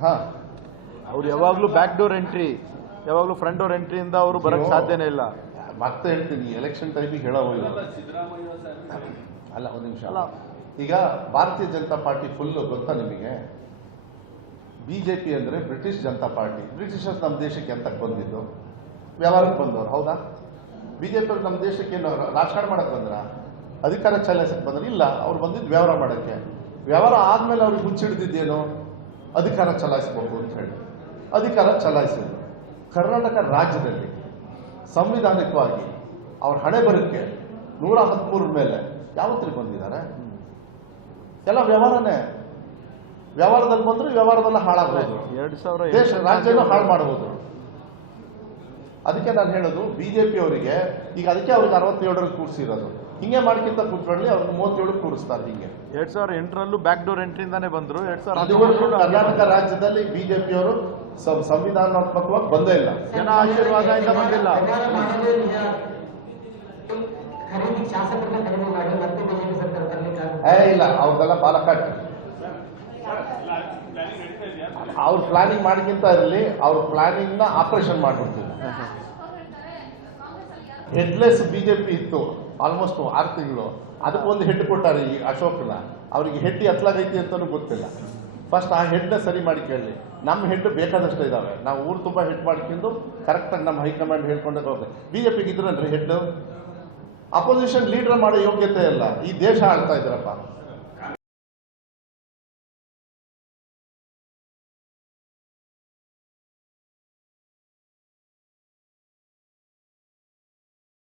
ಹಾ. ಅವ್ರು ಯಾವಾಗಲೂ ಬ್ಯಾಕ್ ಡೋರ್ ಎಂಟ್ರಿ ಯಾವಾಗಲೂ ಫ್ರಂಟ್ ಡೋರ್ ಎಂಟ್ರಿಯಿಂದ ಅವರು ಬರಕ್ ನೀವು- ಸಾಧ್ಯನೇ ಇಲ್ಲ. ಮತ್ತೆ ಹೇಳ್ತೀನಿ ಎಲೆಕ್ಷನ್ ಟೈಮಿಗೆ ಹೇಳೋ ಅಲ್ಲ ಒಂದು ನಿಮಿಷ. ಅಲ್ಲ. ಈಗ ಭಾರತೀಯ ಜನತಾ ಪಾರ್ಟಿ ಫುಲ್ ಗೊತ್ತಾ ನಿಮಗೆ? ಬಿಜೆಪಿ ಅಂದ್ರೆ ಬ್ರಿಟಿಷ್ ಜನತಾ ಪಾರ್ಟಿ. ಬ್ರಿಟಿಷರ್ಸ್ ನಮ್ಮ ದೇಶಕ್ಕೆ ಎಂತಕ್ಕೆ ಬಂದಿದ್ದು? ವ್ಯವಹಾರಕ್ಕೆ ಬಂದವರು ಹೌದಾ? ಬಿಜೆಪಿ ಅವ್ರು ನಮ್ಮ ದೇಶಕ್ಕೆ ಏನು ರಾಜಕಾರಣ ಮಾಡಕ್ ಬಂದ್ರ? ಅಧಿಕಾರ ಚಲಾಯಿಸಕ್ಕೆ ಬಂದ್ರ? ಇಲ್ಲ ಅವ್ರು ಬಂದಿದ್ದು ವ್ಯವಹಾರ ಮಾಡಕ್ಕೆ. ವ್ಯವಹಾರ ಆದ್ಮೇಲೆ ಅವ್ರಿಗೆ ಮುಚ್ಚಿಡ್ದಿದ್ದೇನು ಅಧಿಕಾರ ಚಲಾಯಿಸಬಹುದು ಅಂತ ಹೇಳಿ. ಅಧಿಕಾರ ಚಲಾಯಿಸಿದ್ರು. ಕರ್ನಾಟಕ ರಾಜ್ಯದಲ್ಲಿ ಸಂವಿಧಾನಿಕವಾಗಿ ಅವ್ರ ಹಣೆ ಬರಕ್ಕೆ ನೂರ ಹದಿಮೂರರ ಮೇಲೆ ಯಾವತ್ತಿಗೆ ಬಂದಿದ್ದಾರೆ? ಎಲ್ಲ ವ್ಯವಹಾರನೇ. ವ್ಯವಹಾರದಲ್ಲಿ ಬಂದ್ರೆ ವ್ಯವಹಾರದಲ್ಲ ಹಾಳಾಗ್ಬೋದು. ಎರಡು ಸಾವಿರ ದೇಶ ರಾಜ್ಯನೂ ಹಾಳು ಮಾಡಬಹುದು ಅದಕ್ಕೆ ನಾನು ಹೇಳೋದು ಬಿ ಜೆ ಅವರಿಗೆ ಈಗ ಅದಕ್ಕೆ ಅವ್ರಿಗೆ ಅರವತ್ತೇಳರಲ್ಲಿ ಕೂರಿಸಿರೋದು. ಹಿಂಗೆ ಮಾಡ್ಕಿಂತ ಕೂತ್ಕೊಳ್ಳಿ ಅವ್ರಿಗೆ ಮೂವತ್ತೇಳು ಕೂರಿಸ್ತಾರೆ ಹಿಂಗೆ. ಎರಡ್ ಸಾವಿರ ಎಂಟರಲ್ಲೂ ಬ್ಯಾಕ್ ಡೋರ್ ಎಂಟ್ರಿಂದಾನೇ ಬಂದರು. ಎರಡ್ ಸಾವಿರ ಕರ್ನಾಟಕ ರಾಜ್ಯದಲ್ಲಿ ಕರ್ನಾಟಕ ರಾಜ್ಯದಲ್ಲಿ ಬಿಜೆಪಿ ಅವರು ಸಂವಿಧಾನಾತ್ಮಕವಾಗಿ ಬಂದೇ ಇಲ್ಲ. ಜನ ಆಶೀರ್ವಾದದಿಂದ ಬಂದಿಲ್ಲ. ಏ ಇಲ್ಲ ಅವ್ರದೆಲ್ಲ ಮಾಡಿ ಅವ್ರ ಪ್ಲಾನಿಂಗ್ ಮಾಡಿಕಿಂತ ಇರಲಿ ಅವ್ರ ಪ್ಲಾನಿಂಗ್ನ ಆಪರೇಷನ್ ಮಾಡ್ಬಿಡ್ತೀವಿ. ಹೆಡ್ಲೆಸ್ ಬಿಜೆಪಿ ಇತ್ತು ಆಲ್ಮೋಸ್ಟ್ ಆರು ತಿಂಗಳು. ಅದಕ್ಕೆ ಒಂದು ಹೆಡ್ ಕೊಟ್ಟಾರೆ ಈ ಅಶೋಕ್ನ. ಅವ್ರಿಗೆ ಹೆಡ್ ಎತ್ತಲಾಗೈತಿ ಅಂತಲೂ ಗೊತ್ತಿಲ್ಲ. ಫಸ್ಟ್ ಆ ಹೆಡ್ನ ಸರಿ ಮಾಡಿ ಕೇಳಲಿ ನಮ್ಮ ಹೆಡ್ ಬೇಕಾದಷ್ಟು ಇದಾವೆ. ನಾವು ಊರು ತುಂಬ ಹೆಡ್ ಮಾಡ್ಕೊಂಡು ಕರೆಕ್ಟಾಗಿ ನಮ್ಮ ಹೈಕಮಾಂಡ್ ಹೇಳ್ಕೊಂಡೆ ಹೋಗ್ತೇವೆ ಬಿ ಜೆ ಪಿಗೆ ಇದ್ರನ್ರಿ ಹೆಡ್ ಅಪೋಸಿಷನ್ ಲೀಡರ್ ಮಾಡೋ ಯೋಗ್ಯತೆ ಇಲ್ಲ ಈ ದೇಶ ಆಳ್ತಾ ಇದ್ರಪ್ಪ.